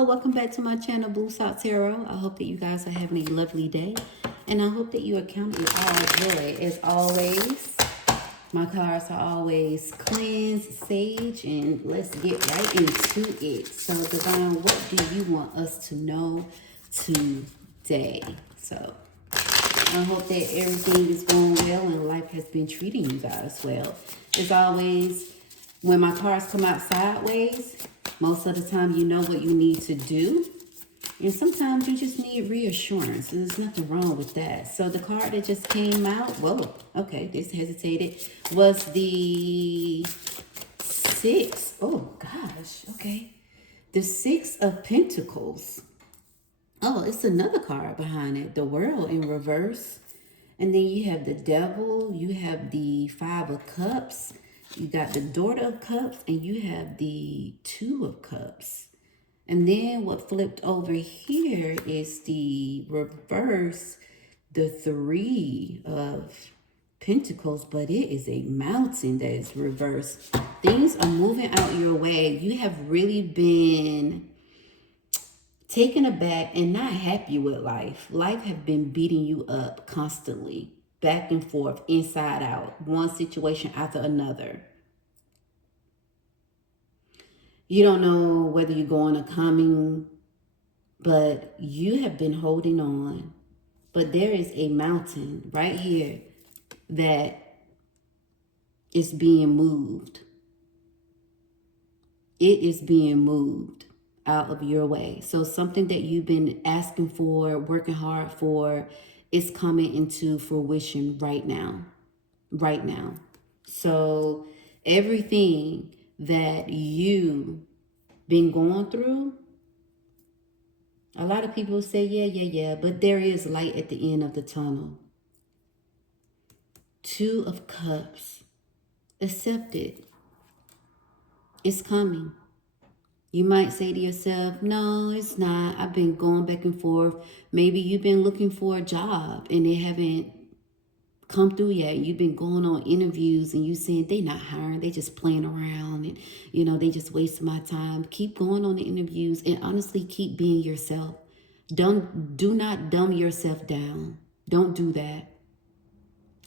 Hello, welcome back to my channel, Blue Salt Tarot. I hope that you guys are having a lovely day, and I hope that you are counting all joy. As always, my cards are always cleansed, sage, and let's get right into it. So, Divine, what do you want us to know today? So, I hope that everything is going well and life has been treating you guys well. As always, when my cards come out sideways, most of the time you know what you need to do. And sometimes you just need reassurance. And there's nothing wrong with that. So the card that just came out, whoa, okay, this hesitated, was the Six. Oh, gosh, okay. The Six of Pentacles. Oh, it's another card behind it. The World in reverse. And then you have the Devil. You have the Five of Cups. You got the Daughter of Cups. And you have the Two of Cups. And then what flipped over here is the reverse, the Three of Pentacles. But it is a mountain that is reversed. Things are moving out your way. You have really been taken aback and not happy with life. Life have been beating you up constantly, back and forth, inside out, one situation after another. You don't know whether you're going or coming, but you have been holding on. But there is a mountain right here that is being moved. It is being moved out of your way. So something that you've been asking for, working hard for, is coming into fruition right now. Right now. So everything that you been going through, a lot of people say, yeah, but there is light at the end of the tunnel. Two of Cups. Accept it. It's coming. You might say to yourself, no, it's not. I've been going back and forth. Maybe you've been looking for a job and they haven't come through yet. You've been going on interviews and you saying they not hiring. They just playing around and, they just wasting my time. Keep going on the interviews and honestly keep being yourself. Do not dumb yourself down. Don't do that.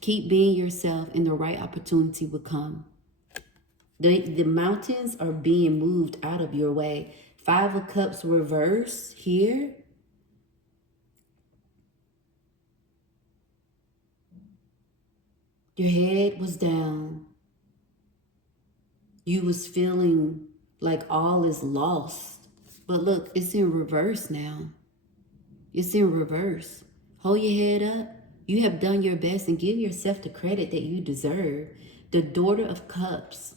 Keep being yourself and the right opportunity will come. The mountains are being moved out of your way. Five of Cups reverse here. Your head was down. You was feeling like all is lost. But look, it's in reverse now. It's in reverse. Hold your head up. You have done your best and give yourself the credit that you deserve. The Daughter of Cups.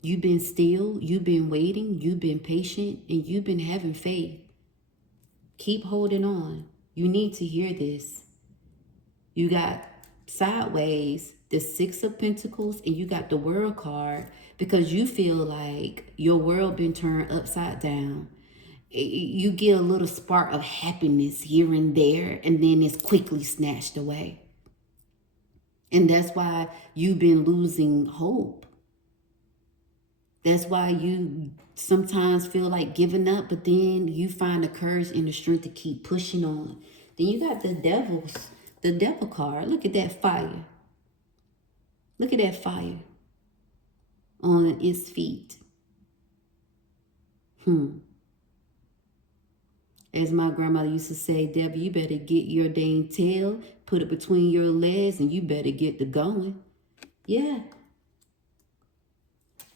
You've been still, you've been waiting, you've been patient, and you've been having faith. Keep holding on. You need to hear this. You got sideways the Six of Pentacles and you got the World card because you feel like your world been turned upside down. You get a little spark of happiness here and there and then it's quickly snatched away. And that's why you've been losing hope. That's why you sometimes feel like giving up, but then you find the courage and the strength to keep pushing on. Then you got the Devil card. Look at that fire. Look at that fire on its feet. As my grandmother used to say, Debbie, you better get your dang tail, put it between your legs, and you better get to going. Yeah.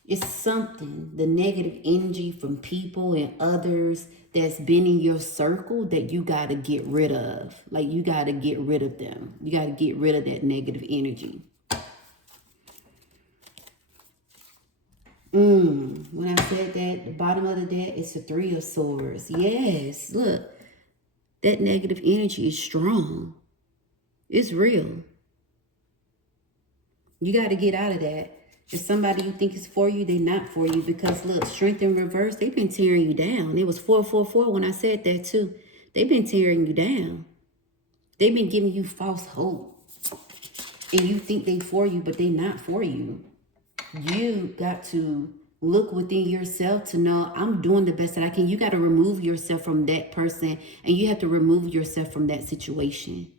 It's something, the negative energy from people and others that's been in your circle that you got to get rid of. Like you got to get rid of them. You got to get rid of that negative energy. When I said that, the bottom of the deck is the Three of Swords. Yes, look, that negative energy is strong. It's real. You got to get out of that. If somebody you think is for you, they're not for you. Because look, Strength in reverse, they've been tearing you down. It was 444 when I said that too. They've been tearing you down. They've been giving you false hope. And you think they for you, but they not for you. You got to Look within yourself to know I'm doing the best that I can. You got to remove yourself from that person, and you have to remove yourself from that situation.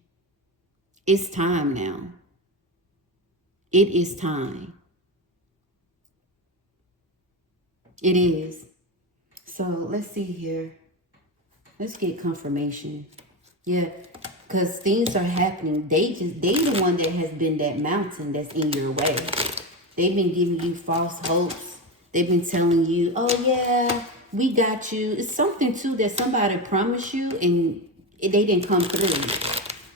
It's time now. It is time. It is. So let's see here. Let's get confirmation. Yeah, because things are happening. They the one that has been that mountain that's in your way. They've been giving you false hopes. They've been telling you, oh yeah, we got you. It's something too that somebody promised you and they didn't come through.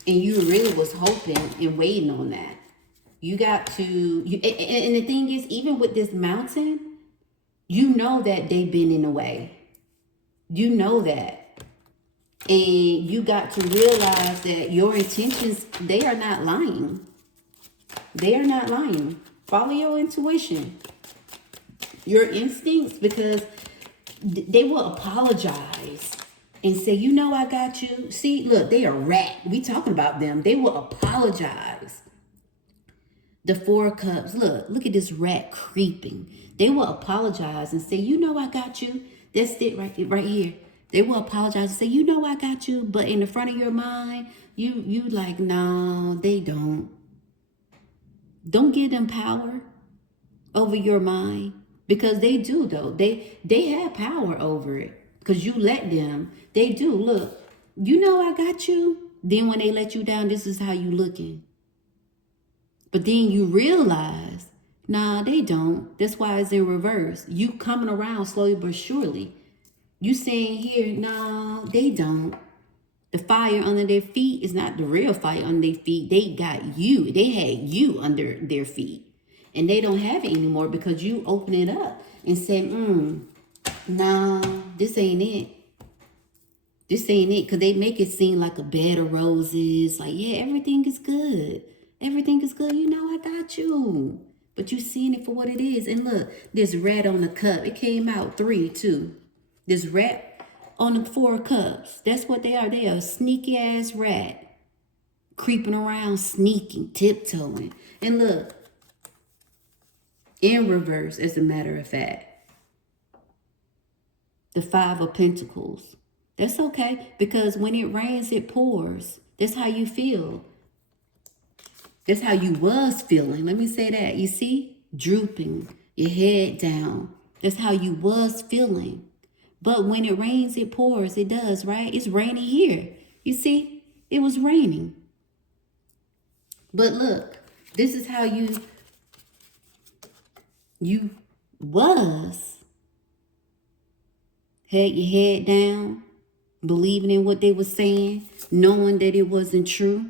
And you really was hoping and waiting on that. You got to, and the thing is, even with this mountain, you know that they've been in the way. You know that. And you got to realize that your intentions, they are not lying. They are not lying. Follow your intuition, your instincts, because they will apologize and say, you know, I got you. See, look, they are rat. We talking about them. They will apologize. The Four of Cups. Look at this rat creeping. They will apologize and say, you know, I got you. That's it right here. They will apologize and say, you know, I got you. But in the front of your mind, you like, no, they don't. Don't give them power over your mind, because they do though. They have power over it because you let them. They do. Look, you know, I got you. Then when they let you down, this is how you looking. But then you realize, nah, they don't. That's why it's in reverse. You coming around slowly but surely. You saying here, nah, they don't. The fire under their feet is not the real fire under their feet. They got you. They had you under their feet. And they don't have it anymore because you open it up and say, nah, this ain't it. This ain't it. Because they make it seem like a bed of roses. Like, yeah, everything is good. Everything is good. You know, I got you. But you seeing it for what it is. And look, this rat on the cup. It came out 3, too. This rat on the 4 cups. That's what they are. They are a sneaky ass rat. Creeping around, sneaking, tiptoeing. And look, in reverse, as a matter of fact. The 5 of Pentacles. That's okay, because when it rains, it pours. That's how you feel. That's how you was feeling. Let me say that. You see? Drooping, your head down. That's how you was feeling. But when it rains, it pours. It does, right? It's raining here. You see? It was raining. But look, this is how you was. Had your head down, believing in what they were saying, knowing that it wasn't true.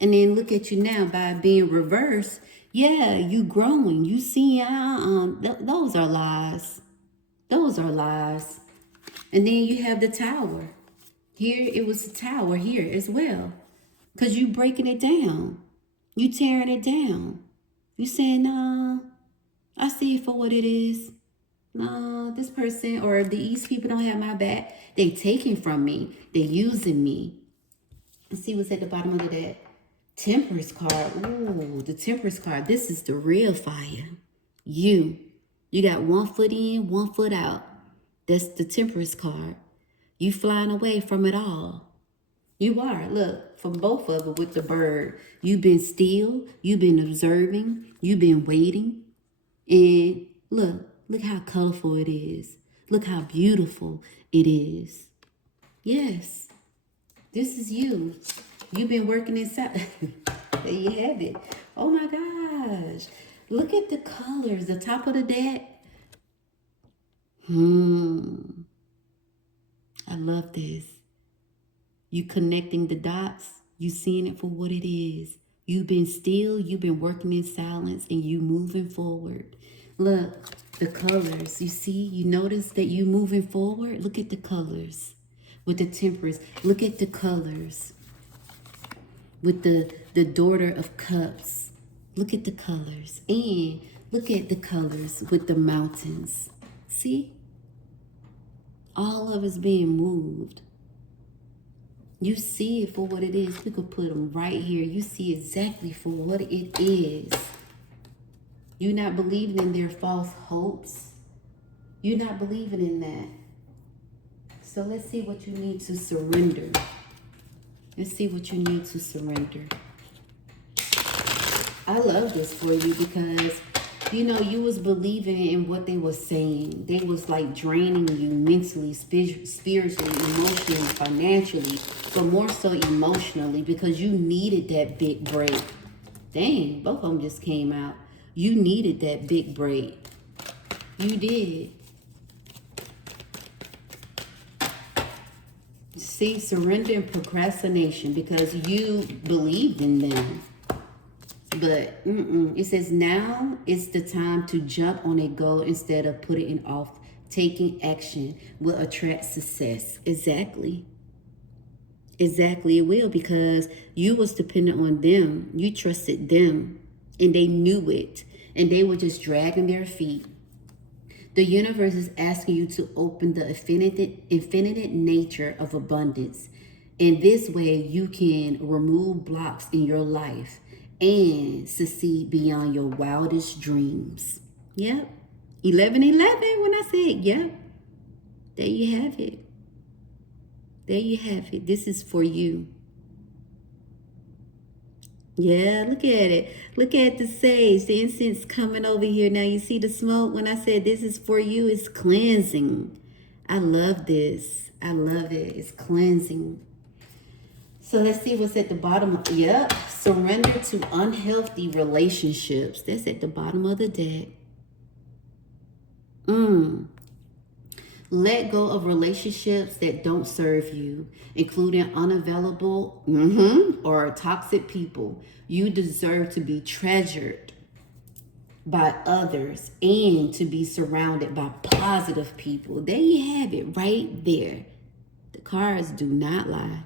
And then look at you now by being reversed. Yeah, you growing. You seeing, those are lies. Those are lies. And then you have the tower. Here, it was the tower here as well. Because you breaking it down. You tearing it down. You saying, no, I see it for what it is. No, this person or these people don't have my back. They taking from me. They using me. Let's see what's at the bottom of the deck. Temperance card. Ooh, the Temperance card. This is the real fire. You got 1 foot in, 1 foot out. That's the Temperance card. You flying away from it all. You are. Look, from both of them with the bird. You've been still. You've been observing. You've been waiting. And look how colorful it is. Look how beautiful it is. Yes, this is you. You've been working inside. There you have it. Oh my gosh. Look at the colors. The top of the deck. I love this. You connecting the dots. You seeing it for what it is. You've been still. You've been working in silence. And you moving forward. Look, the colors. You see? You notice that you moving forward? Look at the colors. With the Temperance. Look at the colors. With the Daughter of Cups. Look at the colors. And look at the colors with the mountains. See? All of it's being moved. You see it for what it is. We could put them right here. You see exactly for what it is. You're not believing in their false hopes. You're not believing in that. So let's see what you need to surrender. Let's see what you need to surrender. I love this for you because, you know, you was believing in what they were saying. They was like draining you mentally, spiritually, emotionally, financially, but more so emotionally because you needed that big break. Dang, both of them just came out. You needed that big break. You did. See, surrender and procrastination because you believed in them. But it says now it's the time to jump on a goal instead of putting it off. Taking action will attract success. Exactly. Exactly, it will, because you was dependent on them. You trusted them and they knew it. And they were just dragging their feet. The universe is asking you to open the infinite nature of abundance. And this way you can remove blocks in your life and succeed beyond your wildest dreams. Yep. 11:11 when I said, yep. There you have it. There you have it. This is for you. Yeah, look at it. Look at the sage, the incense coming over here. Now you see the smoke. When I said this is for you, it's cleansing. I love this. I love it. It's cleansing. So let's see what's at the bottom. Yep. Surrender to unhealthy relationships. That's at the bottom of the deck. Let go of relationships that don't serve you, including unavailable or toxic people. You deserve to be treasured by others and to be surrounded by positive people. There you have it right there. The cards do not lie.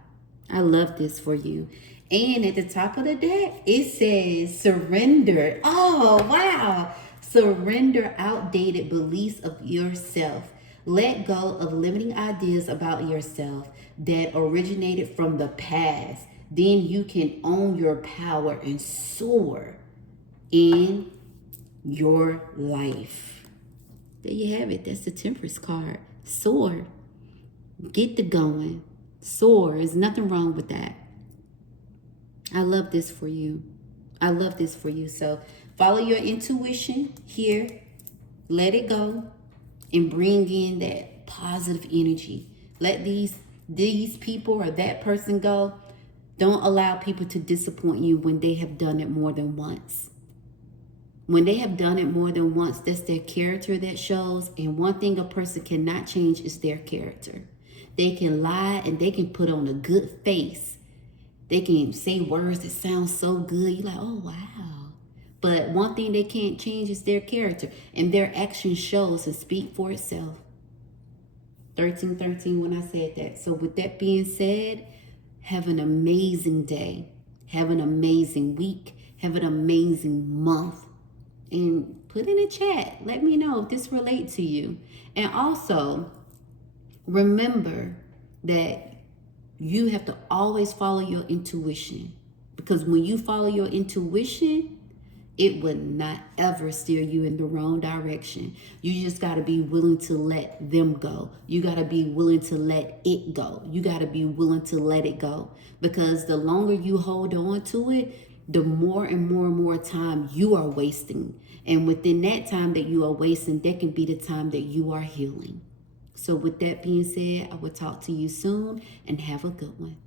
I love this for you. And at the top of the deck, it says surrender. Oh, wow. Surrender outdated beliefs of yourself. Let go of limiting ideas about yourself that originated from the past. Then you can own your power and soar in your life. There you have it. That's the Temperance card. Soar. Get the going. Soar. There's nothing wrong with that. I love this for you. I love this for you. So follow your intuition here. Let it go. And bring in that positive energy. Let these people or that person go. Don't allow people to disappoint you when they have done it more than once. When they have done it more than once, that's their character that shows. And one thing a person cannot change is their character. They can lie and they can put on a good face. They can say words that sound so good. You're like, oh, wow. But one thing they can't change is their character. And their action shows and speak for itself. 13:13 when I said that. So with that being said, have an amazing day. Have an amazing week. Have an amazing month. And put in a chat. Let me know if this relates to you. And also, remember that you have to always follow your intuition. Because when you follow your intuition, it would not ever steer you in the wrong direction. You just got to be willing to let them go. You got to be willing to let it go. You got to be willing to let it go. Because the longer you hold on to it, the more and more time you are wasting. And within that time that you are wasting, that can be the time that you are healing. So with that being said, I will talk to you soon and have a good one.